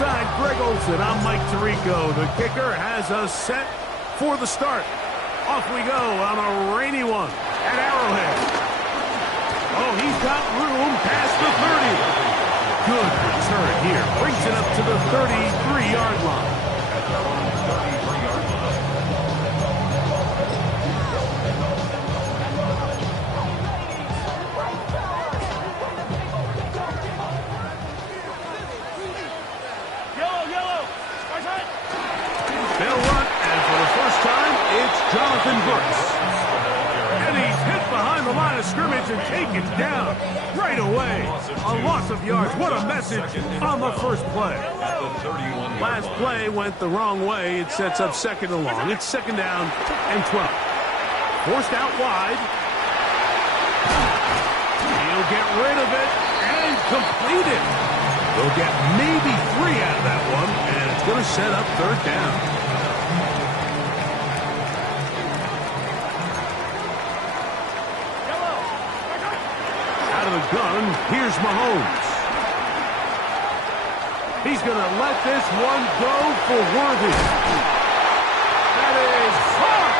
alongside Greg Olson, I'm Mike Tirico. The kicker has us set for the start. Off we go on a rainy one at Arrowhead. Oh, he's got room past the 30. Good return here. Brings it up to the 33-yard line. Jonathan Brooks. And he's hit behind the line of scrimmage and taken down right away. A loss of yards. What a message on the first play. Last play went the wrong way. It sets up second and long. It's second down and 12. Forced out wide. He'll get rid of it and complete it. They'll get maybe 3 out of that one, and it's going to set up third down. The gun, here's Mahomes. He's going to let this one go for Worthy. That is hard.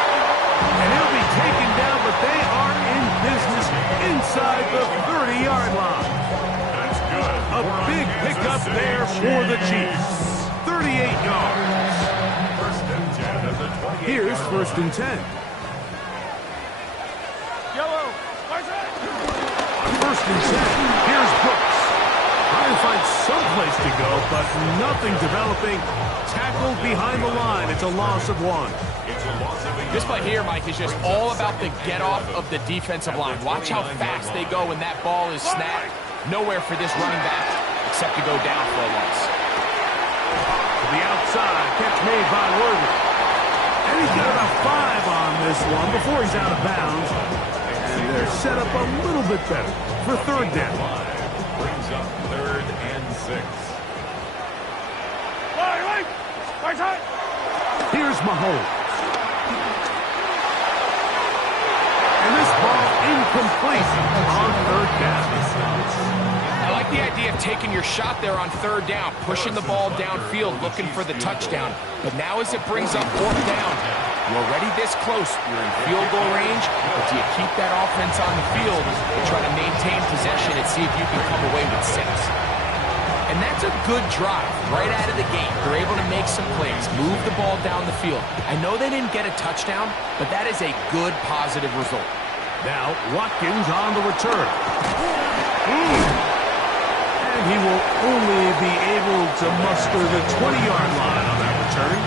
And he'll be taken down, but they are in business inside the 30-yard line. That's good. A big pickup there for the Chiefs. 38 yards. First and 10 at the 28. Here's first and 10. First and 10. Here's Brooks. Trying to find some place to go, but nothing developing. Tackled behind the line. It's a loss of 1. This play here, Mike, is just all about the get-off of the defensive line. Watch how fast they go when that ball is snapped. Nowhere for this running back except to go down for a loss. To the outside. Catch made by Worthy. And he's got about 5 on this one before he's out of bounds. And they're set up a little bit better for third down. Brings up third and 6. Here's Mahomes. And this ball incomplete on third down. I like the idea of taking your shot there on third down, pushing the ball downfield, looking for the touchdown. But now as it brings up fourth down, you're already this close. You're in field goal range, but do you keep that offense on the field and try to maintain possession and see if you can come away with 6? And that's a good drive right out of the gate. They're able to make some plays, move the ball down the field. I know they didn't get a touchdown, but that is a good, positive result. Now, Watkins on the return. And he will only be able to muster the 20-yard line on that return.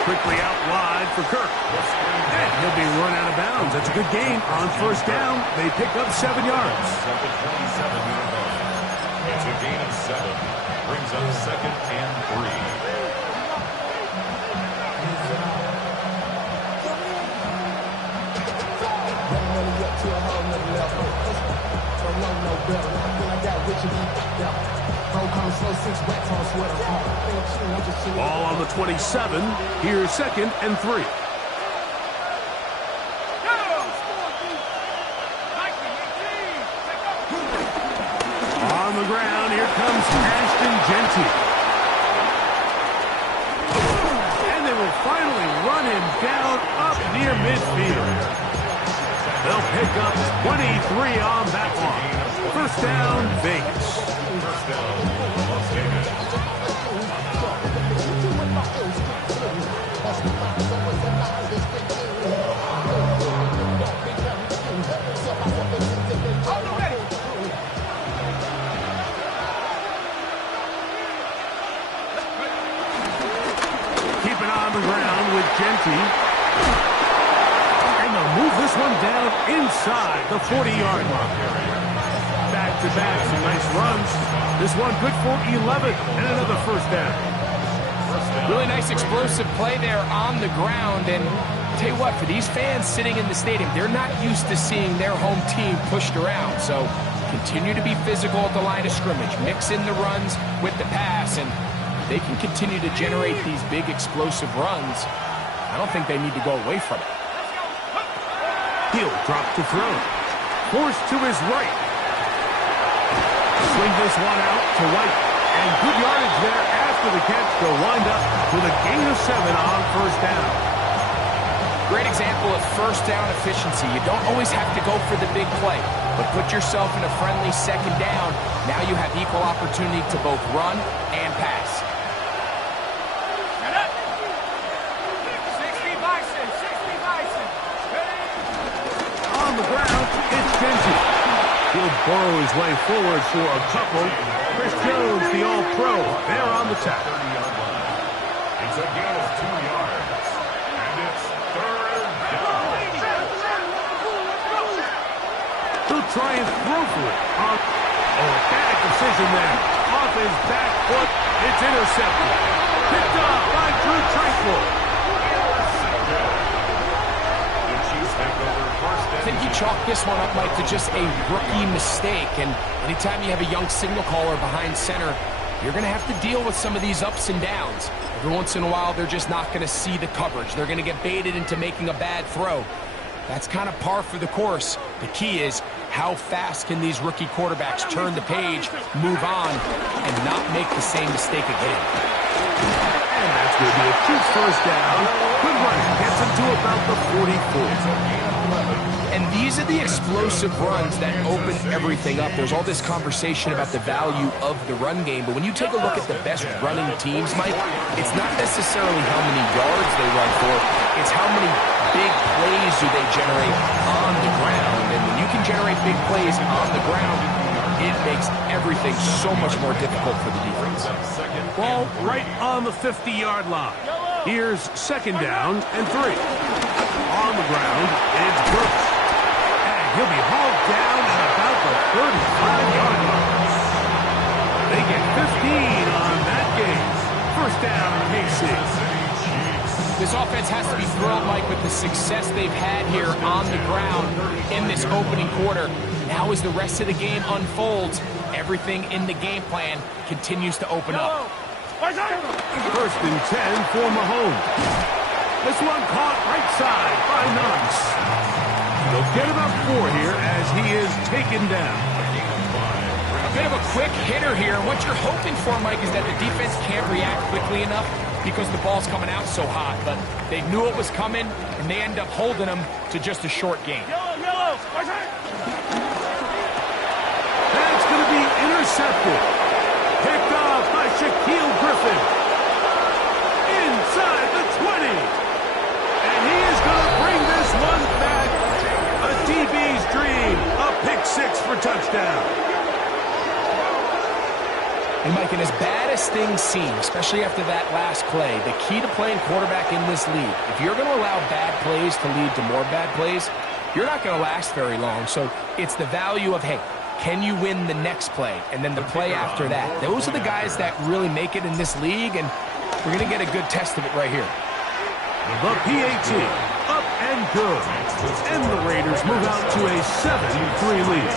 Quickly out wide for Kirk. And he'll be run out of bounds. That's a good gain on first down. They pick up 7 yards. It's a gain of 7. Brings up second and 3. Ball on the 27. Here's second and 3. On the ground, here comes Ashton Jeanty. And they will finally run him down up near midfield. They'll pick up 23 on that one. First down, Vegas. First down, Las Vegas. Keep it on the ground with Jeanty. And they'll move this one down inside the 40-yard line. Back-to-back, some nice runs. This one good for 11 and another first down. Really nice explosive play there on the ground. And tell you what, for these fans sitting in the stadium, they're not used to seeing their home team pushed around. So Continue to be physical at the line of scrimmage. Mix in the runs with the pass, and they can continue to generate these big explosive runs. I don't think they need to go away from it. He'll drop to throw. Forced to his right. Swing this one out to White. And good yardage there after the catch. They'll wind up with a gain of 7 on first down. Great example of first down efficiency. You don't always have to go for the big play, but put yourself in a friendly second down. Now you have equal opportunity to both run and pass. On the ground, it's Genty. He'll burrow his way forward for a couple. Chris Jones, the All-Pro, there on the tackle. It's a gain of 2 yards. And it's third down. He'll try and throw for it. Oh, a bad decision there. Off his back foot, it's intercepted. Picked off by Drew Tranquill. I think you chalk this one up, Mike, to just a rookie mistake. And anytime you have a young signal caller behind center, you're going to have to deal with some of these ups and downs. Every once in a while, they're just not going to see the coverage. They're going to get baited into making a bad throw. That's kind of par for the course. The key is how fast can these rookie quarterbacks turn the page, move on, and not make the same mistake again. And that's going to be a true first down. Good running. Gets him to about the 44. And these are the explosive runs that open everything up. There's all this conversation about the value of the run game, but when you take a look at the best running teams, Mike, it's not necessarily how many yards they run for, it's how many big plays do they generate on the ground. And when you can generate big plays on the ground, it makes everything so much more difficult for the defense. Ball right on the 50-yard line. Here's second down and 3. On the ground, it's Brooks. And he'll be hauled down at about the 35-yard line. They get 15 on that game. First down, KC. This offense has to be thrilled, Mike, with the success they've had here on the ground in this opening quarter. Now as the rest of the game unfolds, everything in the game plan continues to open up. First and 10 for Mahomes. This one caught right side by Knox. They'll get about 4 here as he is taken down. A bit of a quick hitter here. And what you're hoping for, Mike, is that the defense can't react quickly enough because the ball's coming out so hot. But they knew it was coming, and they end up holding them to just a short gain. That's going to be intercepted. Picked off by Shaquille Griffin. Inside the 20. And he is going to bring this one back. A DB's dream. A pick 6 for touchdown. And Mike, and as bad as things seem, especially after that last play, the key to playing quarterback in this league, if you're going to allow bad plays to lead to more bad plays, you're not going to last very long. So it's the value of, hey, can you win the next play and then the play after that? Those are the guys that really make it in this league, and we're going to get a good test of it right here. The PAT, up and good. And the Raiders move out to a 7-3 lead.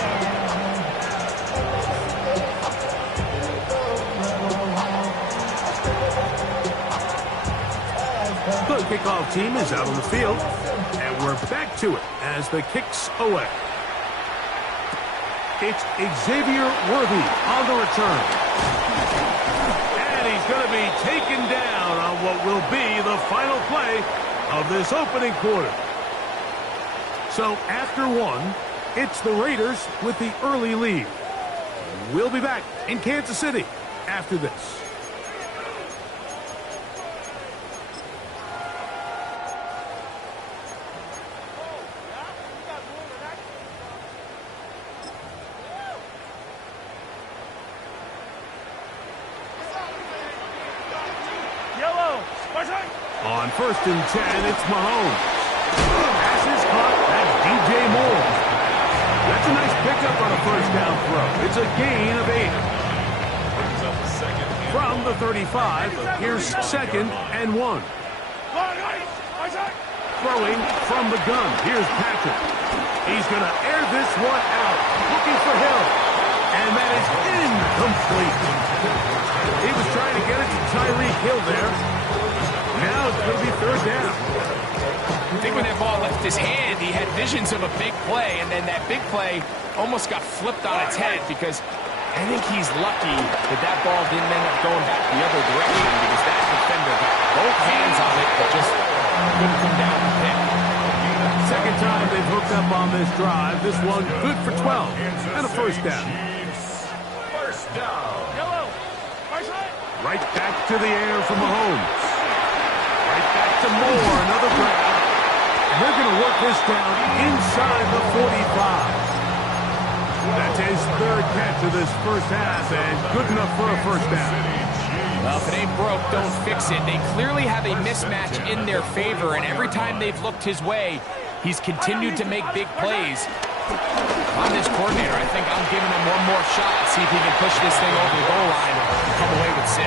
The kickoff team is out on the field, and we're back to it as the kick's away. It's Xavier Worthy on the return. And he's going to be taken down on what will be the final play of this opening quarter. So after 1, it's the Raiders with the early lead. We'll be back in Kansas City after this. On first and 10, it's Mahomes. Pass is caught. That's DJ Moore. That's a nice pickup on a first down throw. It's a gain of 8. From the 35, here's second and 1. Throwing from the gun. Here's Patrick. He's going to air this one out. Looking for Hill. And that is incomplete. He was trying to get it to Tyreek Hill there. Now it's going to be third down. I think when that ball left his hand, he had visions of a big play, and then that big play almost got flipped on its head because I think he's lucky that that ball didn't end up going back the other direction because that defender got both hands on it but just couldn't come down with pick. Second time they've hooked up on this drive. This one good for 12 and a first down. First down. Right back to the air from Mahomes. Right back to Moore, another grab. They're going to work this down inside the 45. That's his third catch of this first half, and good enough for a first down. Well, if it ain't broke, don't fix it. They clearly have a mismatch in their favor, and every time they've looked his way, he's continued to make big plays. On this coordinator, I think I'm giving him one more shot, see if he can push this thing over the goal line and come away with 6.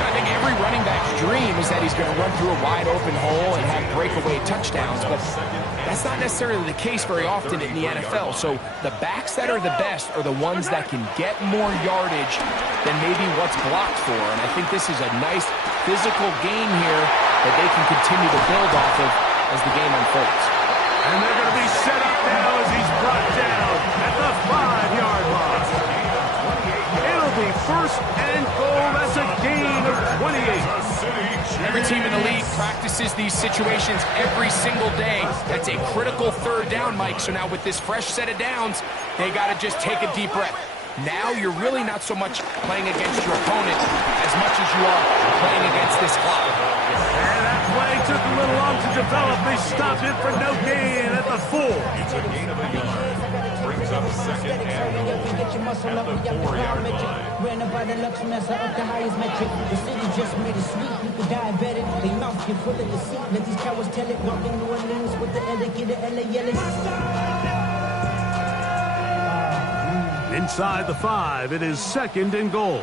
I think every running back's dream is that he's going to run through a wide open hole and have breakaway touchdowns, but that's not necessarily the case very often in the NFL. So the backs that are the best are the ones that can get more yardage than maybe what's blocked for, and I think this is a nice physical gain here that they can continue to build off of as the game unfolds. And they're going to be set up now as he's brought down at the 5-yard line. It'll be first and goal. That's a gain of 28. Every team in the league practices these situations every single day. That's a critical third down, Mike. So now with this fresh set of downs, they got to just take a deep breath. Now you're really not so much playing against your opponent as much as you are playing against this clock. And that play took a little long to develop. They stopped it for no gain at the 4. It's a gain of a yard. Brings up second and goal at the 4-yard line. Ran about the Lux Mesa up the highest metric. The city just made it sweet. People diabetic. They mouth get full of deceit. Let these cowards tell it. Walk in New Orleans with the etiquette of LA yelling. Inside the 5, it is second and goal.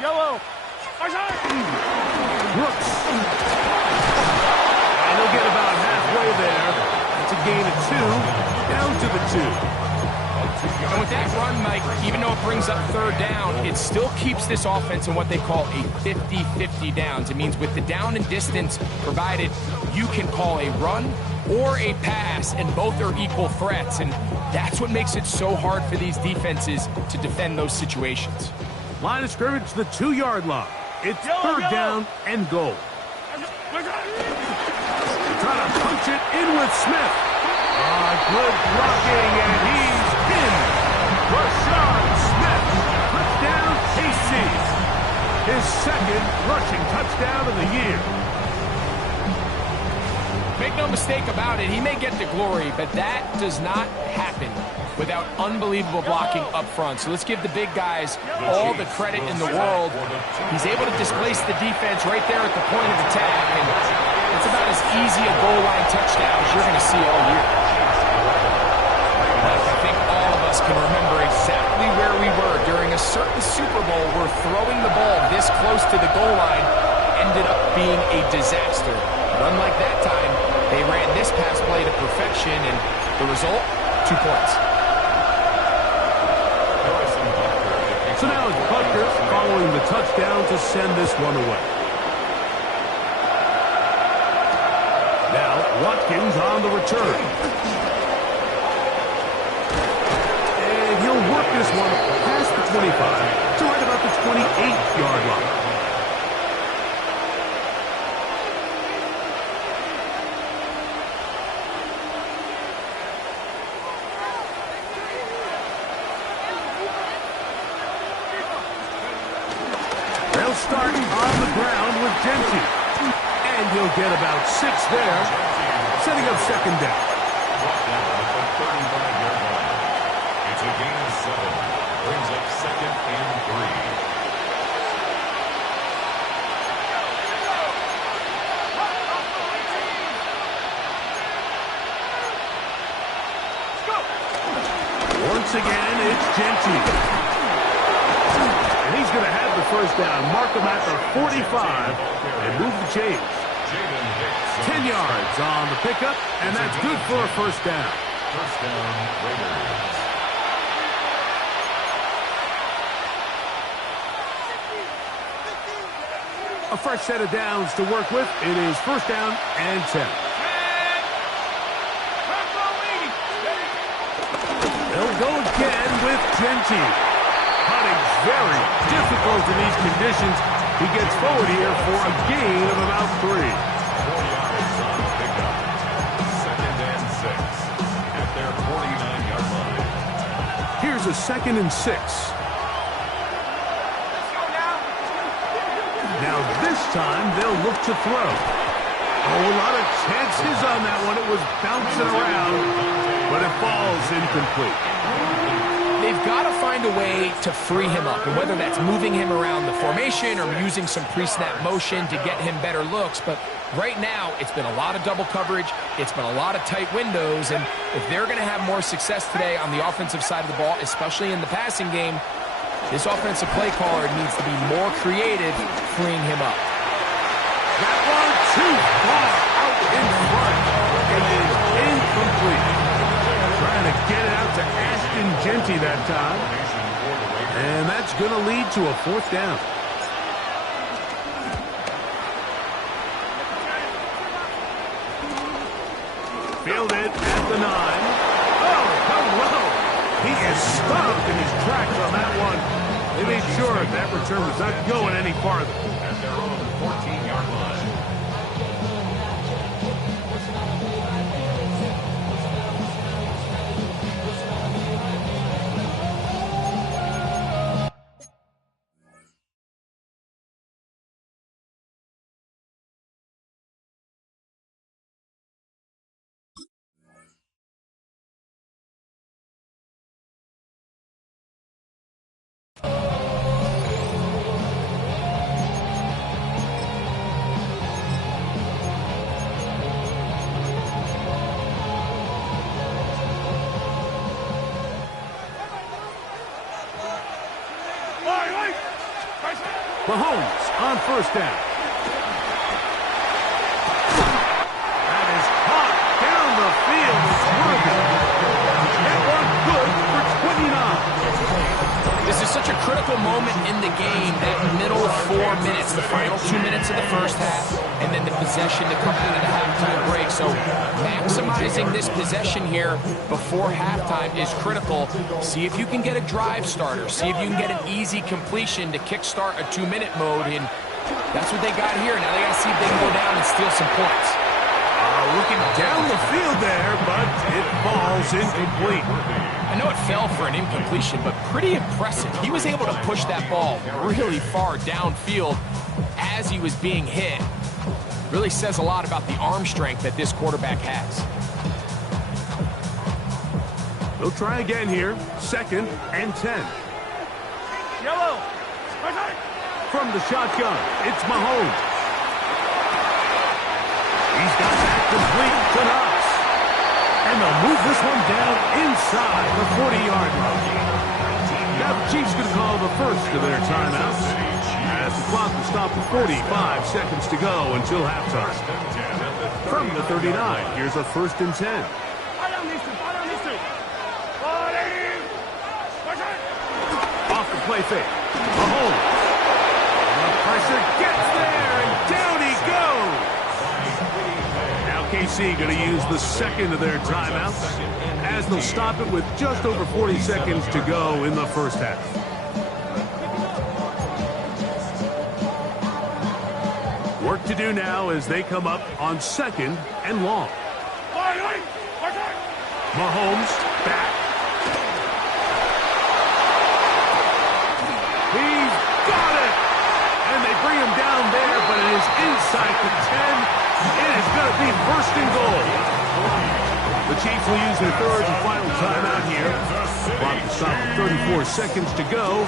Yellow. Brooks. And he'll get about halfway there. It's a gain of 2, down to the 2. And with that run, Mike, even though it brings up third down, it still keeps this offense in what they call a 50-50 downs. It means with the down and distance provided, you can call a run or a pass, and both are equal threats. And that's what makes it so hard for these defenses to defend those situations. Line of scrimmage to the 2-yard line. It's third down and goal. Trying to punch it in with Smith. Good blocking, and he's in. Rashad Smith, touchdown KC. His second rushing touchdown of the year. Make no mistake about it, he may get the glory, but that does not happen without unbelievable blocking up front. So let's give the big guys all the credit in the world. He's able to displace the defense right there at the point of attack, and it's about as easy a goal line touchdown as you're going to see all year. I think all of us can remember exactly where we were during a certain Super Bowl where throwing the ball this close to the goal line ended up being a disaster. But unlike that time, they ran this pass play to perfection, and the result, 2 points. So now it's Butker following the touchdown to send this one away. Now Watkins on the return. And he'll work this one past the 25 to right about the 28-yard line. They'll start on the ground with Genty. And he'll get about 6 there, setting up second down. It's a gain of 7. Brings up second and 3. Once again, it's Genty. And he's going to have the first down. Mark him at the 45 and move the chains. 10 yards on the pickup, and that's good for a first down. First down, Raiders. A fresh set of downs to work with. It is first down and 10. They'll go again with Jeanty. Hunting's very difficult in these conditions. He gets forward here for a gain of about 3. 4 yards on the pickup. Second and 6 at their 49-yard line. Here's a 2nd and 6. Now this time they'll look to throw. Oh, a lot of chances on that one. It was bouncing around, but it falls incomplete. They've got to find a way to free him up, and whether that's moving him around the formation or using some pre-snap motion to get him better looks. But right now, it's been a lot of double coverage. It's been a lot of tight windows, and if they're going to have more success today on the offensive side of the ball, especially in the passing game, this offensive play caller needs to be more creative freeing him up. That one too far out in front. It is incomplete. Trying to get it out to Ashton Jeanty that time. And that's going to lead to a 4th down. Fielded at the 9. Oh, hello. He is stopped in his tracks on that one. They made sure that return was not going any farther. At their own 14-yard line. Mahomes on first down. That is hot down the field. It's working. That one good for 29. This is such a critical moment in the game, that middle 4 minutes, the final 2 minutes of the first half, and then the possession to come out of the halftime break. So maximizing this possession here before halftime is critical. See if you can get a drive starter. See if you can get an easy completion to kickstart a 2-minute mode, and that's what they got here. Now they got to see if they can go down and steal some points. Looking down the field there, but it falls incomplete. I know it fell for an incompletion, but pretty impressive. He was able to push that ball really far downfield as he was being hit. Really says a lot about the arm strength that this quarterback has. They'll try again here. 2nd and 10. Yellow. From the shotgun, it's Mahomes. He's got that complete to Knox. And they'll move this one down inside the 40-yard line. Now the Chiefs going to call the first of their timeouts as the clock will stop at 45 seconds to go until halftime. From the 39, here's a 1st and 10. Off the play fake. Mahomes. The pressure gets there, and down he goes. Now KC going to use the 2nd of their timeouts as they'll stop it with just over 40 seconds to go in the first half. Work to do now as they come up on 2nd and long. Mahomes back. He's got it! And they bring him down there, but it is inside the 10. It is going to be 1st and goal. The Chiefs will use their 3rd and final timeout here. Clock to stop at 34 seconds to go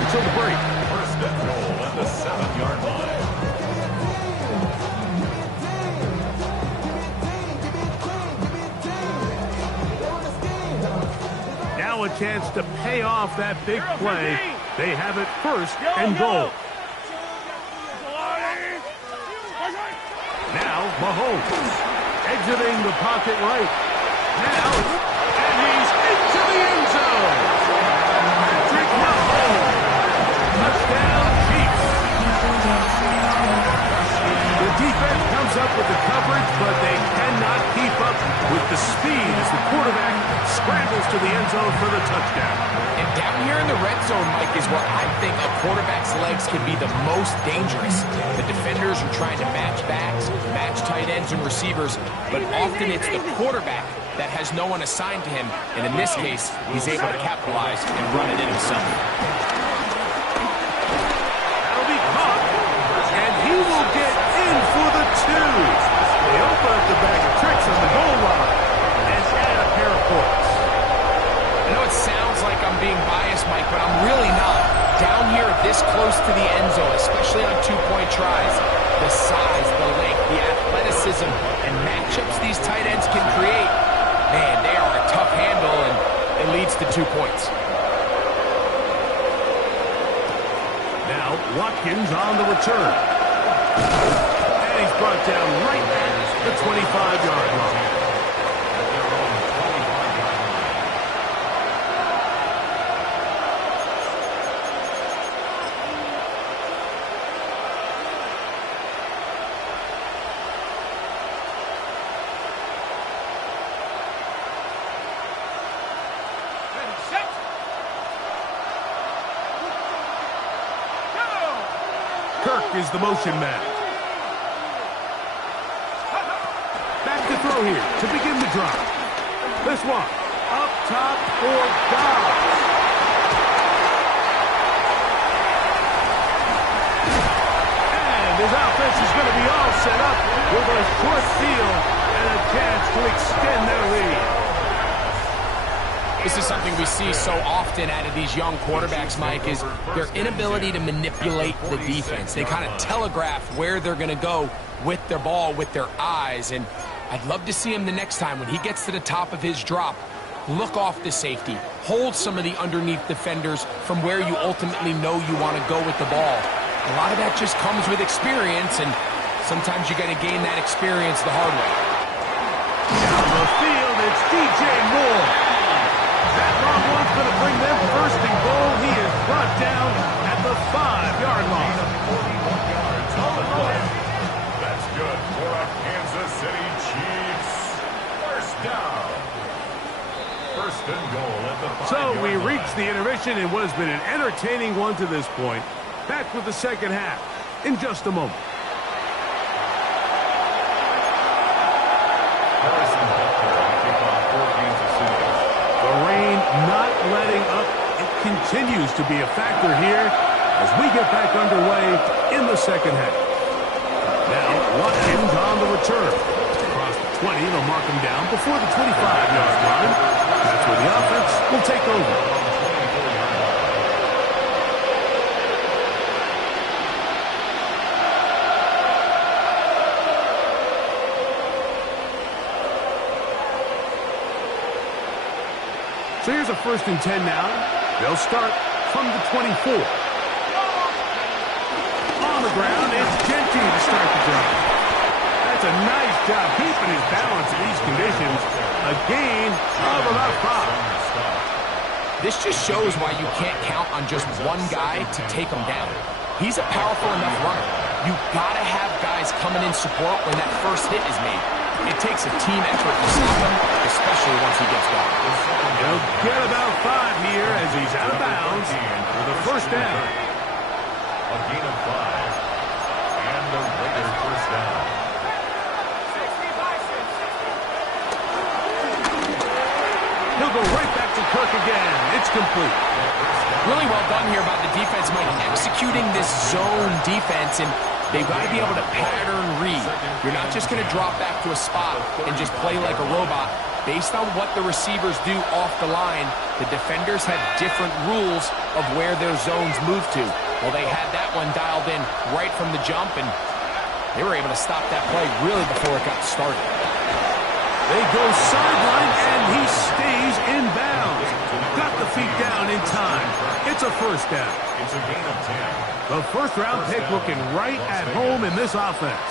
until the break. 1st and goal at the 7-yard line. Now a chance to pay off that big play. They have it 1st and goal. Now Mahomes exiting the pocket right. Now, and he's into the end zone. Patrick Mahomes. Touchdown Chiefs. up with the coverage, but they cannot keep up with the speed as the quarterback scrambles to the end zone for the touchdown. And down here in the red zone, Mike, is where I think a quarterback's legs can be the most dangerous. The defenders are trying to match backs, match tight ends and receivers, but often it's the quarterback that has no one assigned to him, and in this case, he's able to capitalize and run it in himself. That'll be caught, and he will get in for the two. They open up the bag of tricks on the goal line and add a pair of points. I know it sounds like I'm being biased, Mike, but I'm really not. Down here this close to the end zone, especially on two-point tries, the size, the length, the athleticism, and matchups these tight ends can create, man, they are a tough handle, and it leads to 2 points. Now, Watkins on the return. And he's brought down right at the 25-yard line. Kirk is the motion man. Back to throw here to begin the drive. This one, up top for Dobbs. And his offense is going to be all set up with a short field and a chance to extend their lead. This is something we see so often out of these young quarterbacks, Mike, is their inability to manipulate the defense. They kind of telegraph where they're going to go with their ball, with their eyes. And I'd love to see him the next time when he gets to the top of his drop. Look off the safety. Hold some of the underneath defenders from where you ultimately know you want to go with the ball. A lot of that just comes with experience, and sometimes you got to gain that experience the hard way. Down the field, it's DJ Moore. That long one's going to bring them first and goal. He is brought down at the 5-yard line. 41 yards on the play. That's good for a Kansas City Chiefs. First down. First and goal at the 5-yard line. So we reach the intermission in what has been an entertaining one to this point. Back with the second half in just a moment. Harrison Butker to kick off for Kansas City. The rain not letting up. It continues to be a factor here as we get back underway in the second half. Now, Watkins on the return. Across the 20, they'll mark him down before the 25-yard line. That's where the offense will take over. So here's a 1st and 10 now. They'll start from the 24. On the ground, it's Genty to start the drive. That's a nice job keeping his balance in these conditions. A gain of about 5. This just shows why you can't count on just one guy to take him down. He's a powerful enough runner. You got to have guys coming in support when that first hit is made. It takes a team effort to stop him, especially once he gets going. He'll get about 5 here as he's out of bounds for the first down. A gain of 5. And the Raiders first down. He'll go right back to Kirk again. It's complete. Really well done here by the defense, Mike, executing this zone defense, and they've got to be able to pattern read. You're not just going to drop back to a spot and just play like a robot. Based on what the receivers do off the line, the defenders have different rules of where their zones move to. Well, they had that one dialed in right from the jump, and they were able to stop that play really before it got started. They go sideline, and he stays in bounds. Got the feet down in time. It's a first down. It's a gain of 10. The first-round pick looking right at home in this offense.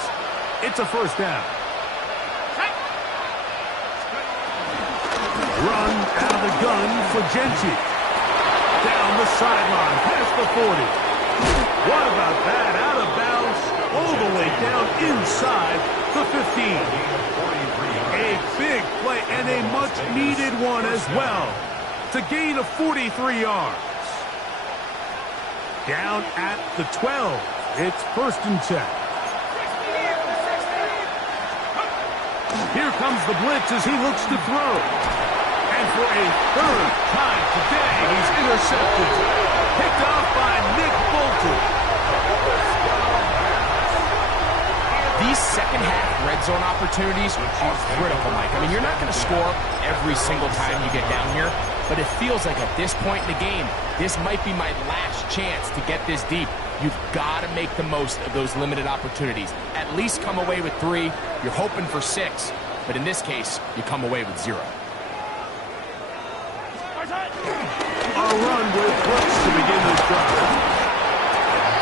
It's a first down. Run out of the gun for Genty. Down the sideline, past the 40. What about that? Out of bounds all the way down inside the 15. A big play and a much-needed one as well to gain of 43 yards. Down at the 12. It's 1st and 10. Here comes the blitz as he looks to throw. And for a 3rd time today, he's intercepted. Picked off by Nick Bolton. These second-half red zone opportunities are critical, Mike. I mean, you're not going to score every single time you get down here, but it feels like at this point in the game, this might be my last chance to get this deep. You've got to make the most of those limited opportunities. At least come away with 3. You're hoping for 6, but in this case, you come away with 0. A run with Brooks to begin this drive.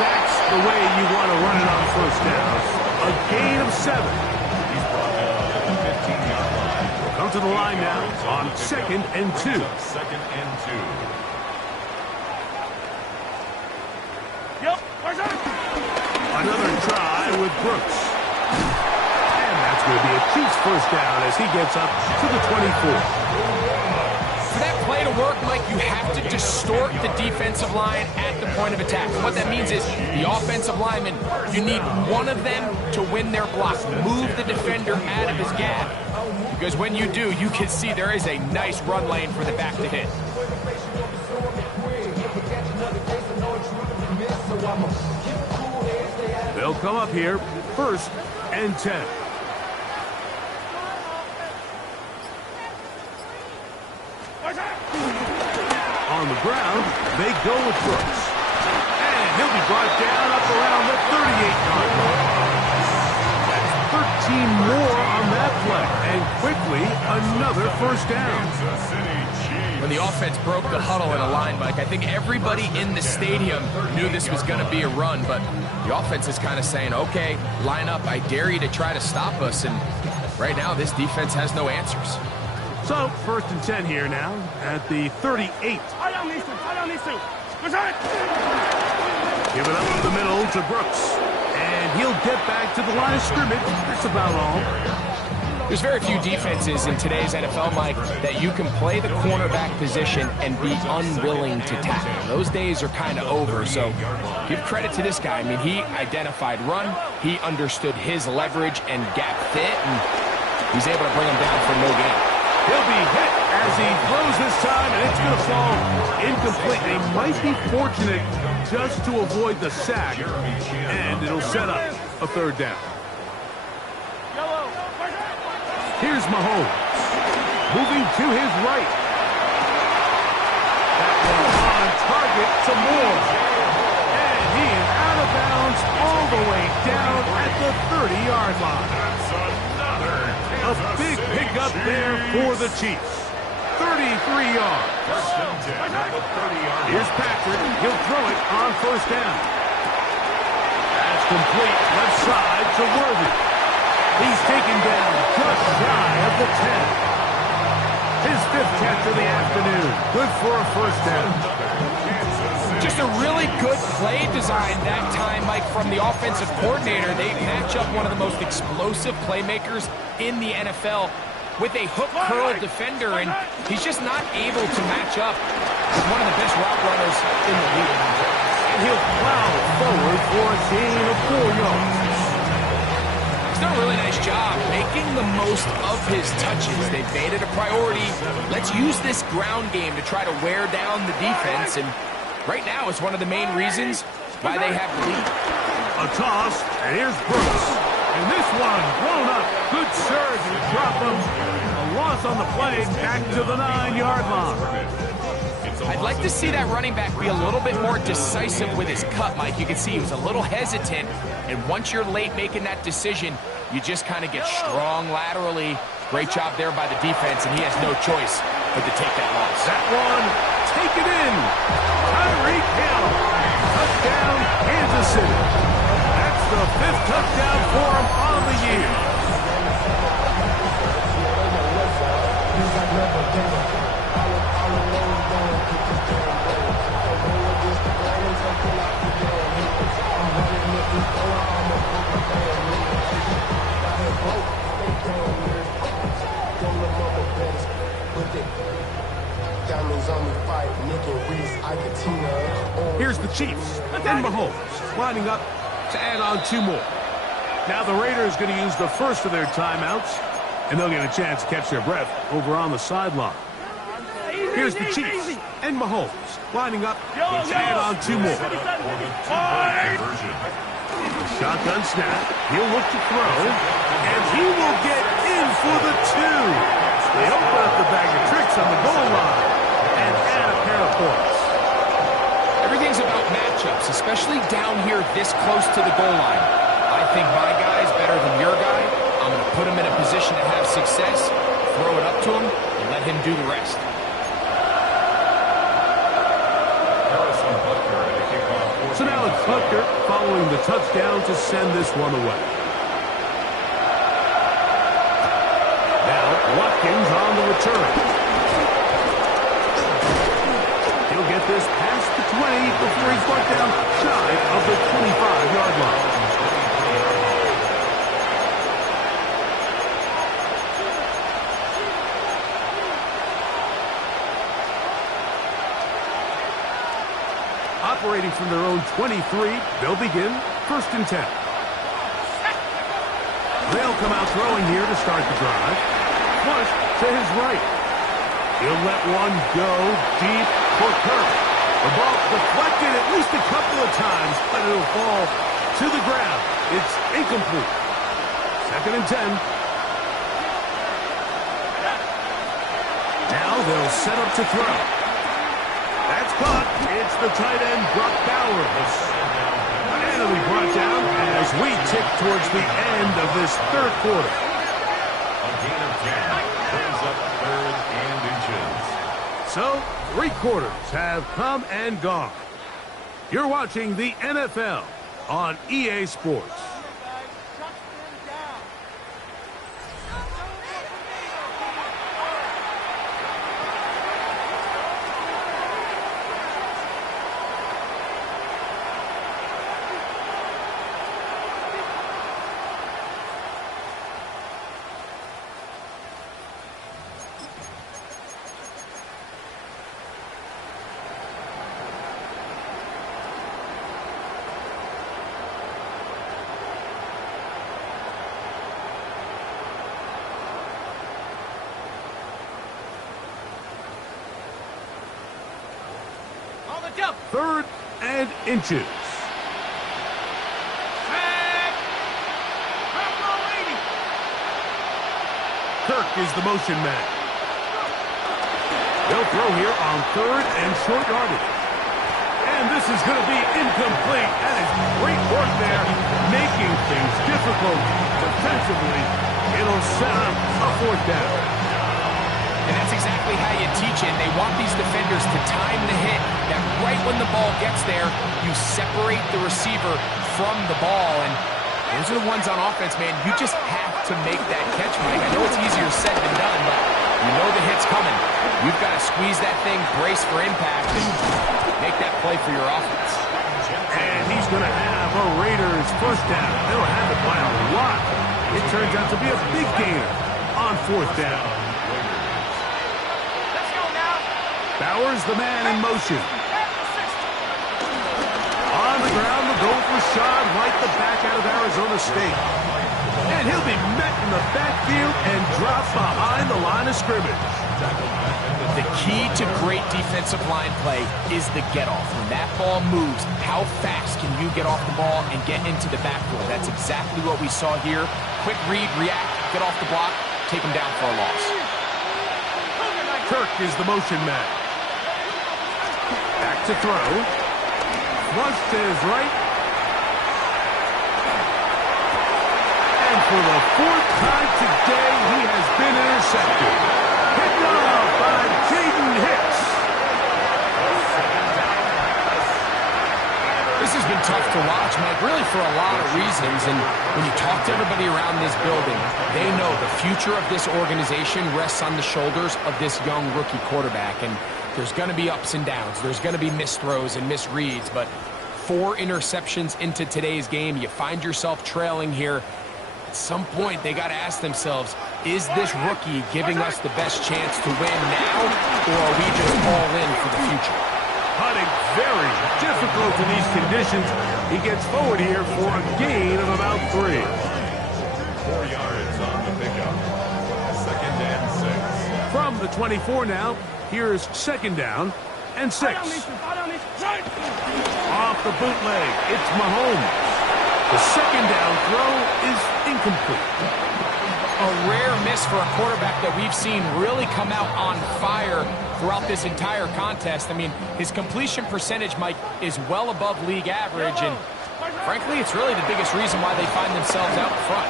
That's the way you want to run it on 1st down. A gain of 7. He's brought down at the 15-yard line. We'll come to the line now on 2nd and 2. 2nd and 2. Yep. Another try with Brooks. And that's going to be a Chiefs 1st down as he gets up to the 24. For that play to work, Mike, you have to distort the defensive line at the point of attack. And what that means is the offensive lineman, you need one of them to win their block. Move the defender out of his gap. Because when you do, you can see there is a nice run lane for the back to hit. They'll come up here, 1st and 10. On the ground, they go with Brooks. And he'll be brought down up around the 38-yard line. That's 13 more on that play. And quickly, another 1st down. When the offense broke the huddle in a line, Mike, I think everybody in the stadium knew this was going to be a run, but the offense is kind of saying, okay, line up, I dare you to try to stop us, and right now this defense has no answers. So, 1st and 10 here now at the 38. Give it up to the middle to Brooks. And he'll get back to the line of scrimmage. That's about all. There's very few defenses in today's NFL, Mike, that you can play the cornerback position and be unwilling to tackle. Those days are kind of over, so give credit to this guy. I mean, he identified run, he understood his leverage and gap fit, and he's able to bring him down for no gain. He'll be hit as he throws this time, and it's going to fall incomplete. They might be fortunate just to avoid the sack, and it'll set up a 3rd down. Here's Mahomes, moving to his right. That one on target to Moore. And he is out of bounds all the way down at the 30-yard line. A big pickup there for the Chiefs. 33 yards. Here's Patrick. He'll throw it on 1st down. That's complete. Left side to Worthy. He's taken down just shy of the 10. His 5th catch of the afternoon. Good for a 1st down. Just a really good play design that time, Mike, from the offensive coordinator. They match up one of the most explosive playmakers in the NFL with a hook curl defender, and he's just not able to match up with one of the best route runners in the league. And he'll plow forward for a gain of 4 yards. He's done a really nice job making the most of his touches. They've made it a priority. Let's use this ground game to try to wear down the defense, and right now it's one of the main reasons why they have the lead. A toss, and here's Brooks. And this one blown up. Good surge to drop him. A loss on the play back to the 9-yard line. I'd like to see that running back be a little bit more decisive with his cut, Mike. You can see he was a little hesitant, and once you're late making that decision, you just kind of get strong laterally. Great job there by the defense, and he has no choice but to take that loss. That one, take it in. Tyreek Hill. Touchdown, Kansas City. That's the 5th touchdown for him on the year. Here's the Chiefs and Mahomes lining up to add on 2 more. Now the Raiders going to use the first of their timeouts, and they'll get a chance to catch their breath over on the sideline. Here's the Chiefs and Mahomes lining up to add on 2 more. Shotgun snap. He'll look to throw, and he will get in for the 2. They open up the bag of tricks on the goal line and add a pair of points. Everything's about matchups, especially down here this close to the goal line. I think my guy's better than your guy. I'm going to put him in a position to have success, throw it up to him, and let him do the rest. So now it's Butker following the touchdown to send this one away. Now Watkins on the return. He'll get this past the 20 before he's brought down shy of the 25-yard line. Operating from their own 23, they'll begin 1st and 10. They'll come out throwing here to start the drive. Flush to his right. He'll let one go deep for Kirk. The ball deflected at least a couple of times, but it'll fall to the ground. It's incomplete. 2nd and 10. Now they'll set up to throw. That's caught. It's the tight end, Brock Bowers. And he'll be brought down as we tick towards the end of this 3rd quarter. A gain of 10 brings up 3rd and inches. So, 3 quarters have come and gone. You're watching the NFL on EA Sports. On the jump. 3rd and inches. Kirk is the motion man. They'll throw here on 3rd and short yardage. And this is going to be incomplete. That is great work there, making things difficult defensively. It'll set up a 4th down. And that's exactly how you teach it. They want these defenders to time the hit, that right when the ball gets there, you separate the receiver from the ball. And those are the ones on offense, man. You just have to make that catch, Mike. I know it's easier said than done, but you know the hit's coming. You've got to squeeze that thing, brace for impact, and make that play for your offense. And he's going to have a Raiders 1st down. They'll have it by a lot. It turns out to be a big gainer on 4th down. Bowers, the man in motion. On the ground, the goal for Rashad White, the back out of Arizona State. And he'll be met in the backfield and dropped behind the line of scrimmage. The key to great defensive line play is the get-off. When that ball moves, how fast can you get off the ball and get into the backfield? That's exactly what we saw here. Quick read, react, get off the block, take him down for a loss. Kirk is the motion man. Back to throw. Flush to his right. And for the 4th time today, he has been intercepted. Picked off by Jaden Hicks. This has been tough to watch, Mike, really for a lot of reasons. And when you talk to everybody around this building, they know the future of this organization rests on the shoulders of this young rookie quarterback. And there's going to be ups and downs. There's going to be missed throws and misreads. But 4 interceptions into today's game, you find yourself trailing here. At some point, they got to ask themselves, Is this rookie giving us the best chance to win now, or are we just all in for the future? Putting very difficult in these conditions. He gets forward here for a gain of about 3. 4 yards on the pickup. 2nd and 6. From the 24 now, here's 2nd down and 6. Off the bootleg, it's Mahomes. The 2nd down throw is incomplete. A rare miss for a quarterback that we've seen really come out on fire throughout this entire contest. I mean, his completion percentage, Mike, is well above league average, and frankly, it's really the biggest reason why they find themselves out front.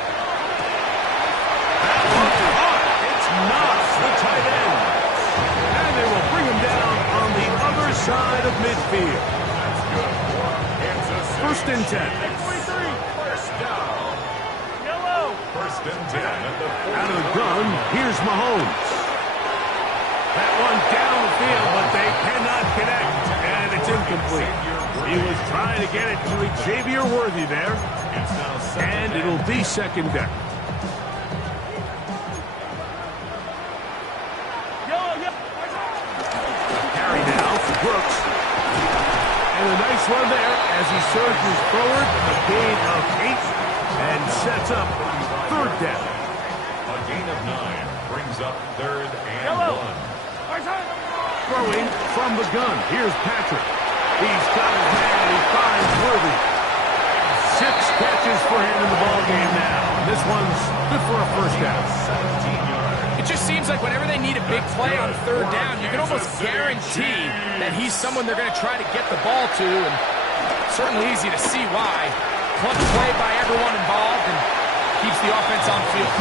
It's Knox, the tight end. And they will bring him down on the other side of midfield. First and 10. First and 10 at the 40. Out of the gun, here's Mahomes. That one down the field, but they cannot connect, and it's incomplete. He was trying to get it to Xavier Worthy there, and it'll be 2nd down. Carry now for Brooks. And a nice run there as he surges forward, a gain of 8, and sets up 3rd down. A gain of 9 brings up 3rd and 1. Throwing from the gun. Here's Patrick. He's got his man. He finds Worthy. 6 catches for him in the ballgame now. This one's good for a 1st down. 17 yards. It just seems like whenever they need a big play on 3rd down, you can almost guarantee that he's someone they're going to try to get the ball to, and certainly easy to see why. Clutch play by everyone involved, and keeps the offense on field.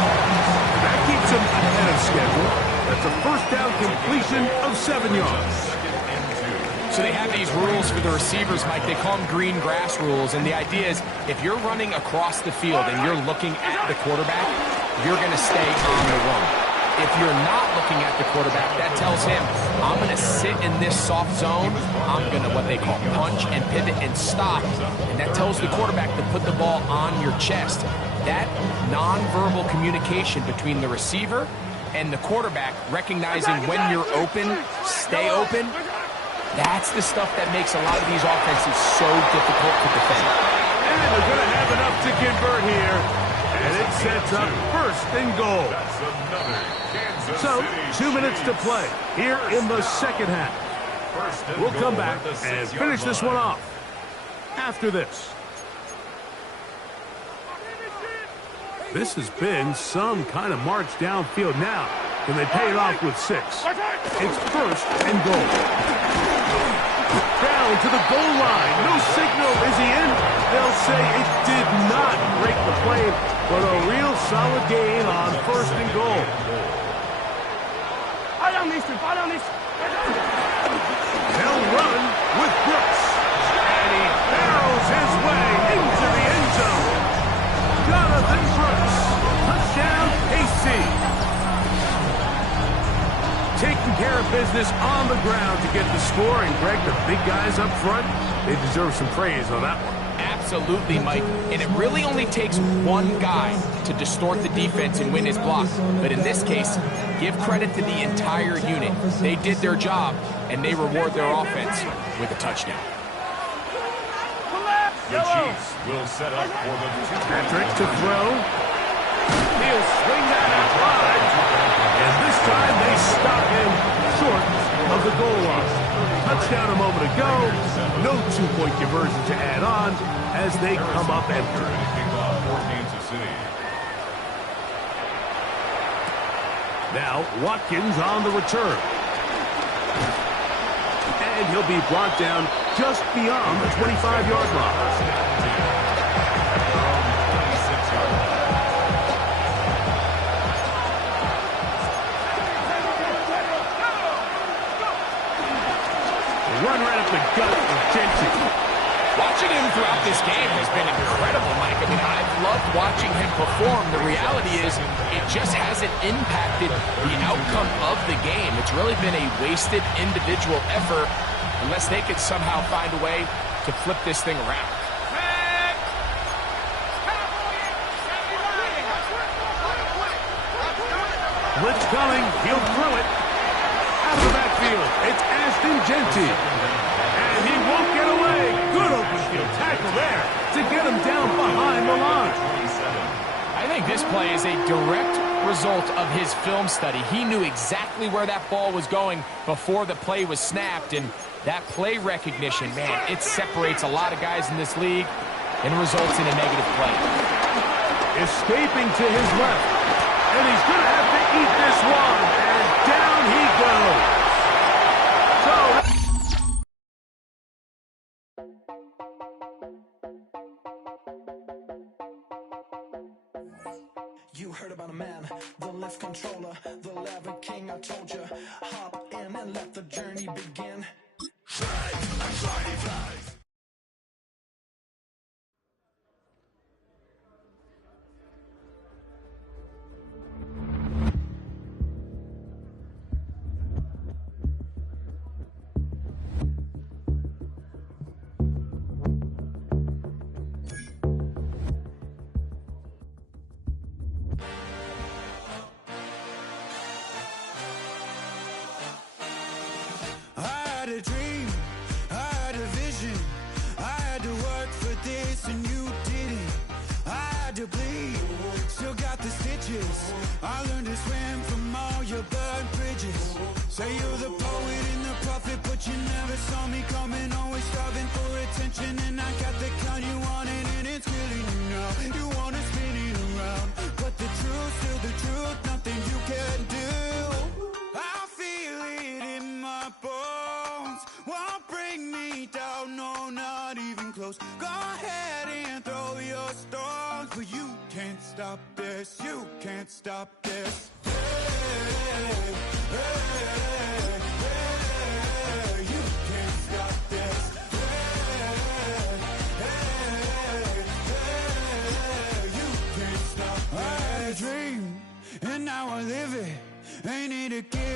That keeps him ahead of schedule. That's a 1st down completion of 7 yards. So they have these rules for the receivers, Mike. They call them green grass rules, and the idea is if you're running across the field and you're looking at the quarterback, you're going to stay on the run. If you're not looking at the quarterback, that tells him, I'm going to sit in this soft zone. I'm going to what they call punch and pivot and stop. And that tells the quarterback to put the ball on your chest. That nonverbal communication between the receiver and the quarterback, recognizing when you're open, stay open, that's the stuff that makes a lot of these offenses so difficult to defend. And they're going to have enough to convert here. And it sets up 1st and goal. So, 2 minutes to play here in the 2nd half. We'll come back and finish this one off after this. This has been some kind of march downfield now. Can they pay it off with 6? It's 1st and goal. Down to the goal line. No signal. Is he in? They'll say it did not break the play, but a real solid gain on 1st and goal. They'll run with Brooks. And he barrels his way into the end zone. Jonathan Brooks. Touchdown, KC. Taking care of business on the ground to get the score. And, Greg, the big guys up front, they deserve some praise on that one. Absolutely, Mike. And it really only takes one guy to distort the defense and win his block. But in this case, give credit to the entire unit. They did their job, and they reward their offense with a touchdown. The Chiefs will set up for the Patrick to throw. He'll swing that out wide. And this time they stop him short of the goal line. Touchdown a moment ago. No 2-point conversion to add on as they come up empty. Now Watkins on the return. And he'll be brought down just beyond the 25-yard line. Run right up the gut of Jensen. Watching him throughout this game has been incredible, Mike. I mean, I've loved watching him perform. The reality is it just hasn't impacted the outcome of the game. It's really been a wasted individual effort unless they could somehow find a way to flip this thing around. Blitz coming. He'll throw it. Out of the backfield, it's Ashton Jeanty. And he won't get away. Good open field tackle there to get him down behind the line. I think this play is a direct result of his film study. He knew exactly where that ball was going before the play was snapped, and that play recognition, man, it separates a lot of guys in this league and results in a negative play. Escaping to his left, and he's going to have to eat this one, and down he goes. You heard about a man, the lift controller, the lever king. I told you, hop in and let the journey begin. A dream, I had a vision, I had to work for this and you didn't. I had to bleed, still got the stitches. I learned to swim from all your burned bridges. Say you're the poet and the prophet, but you never saw me coming. Always starving for attention, and I got the kind you wanted, and it's killing you now. You wanna spin it around, but the truth's still the truth, nothing you can do. I feel it in my bones, won't bring me down, no, not even close. Go ahead and throw your stones, but you can't stop this, you can't stop this. Hey, hey, hey, you can't stop this. Hey, hey, hey, you can't stop this. I had a dream, and now I live it. Ain't it a gift?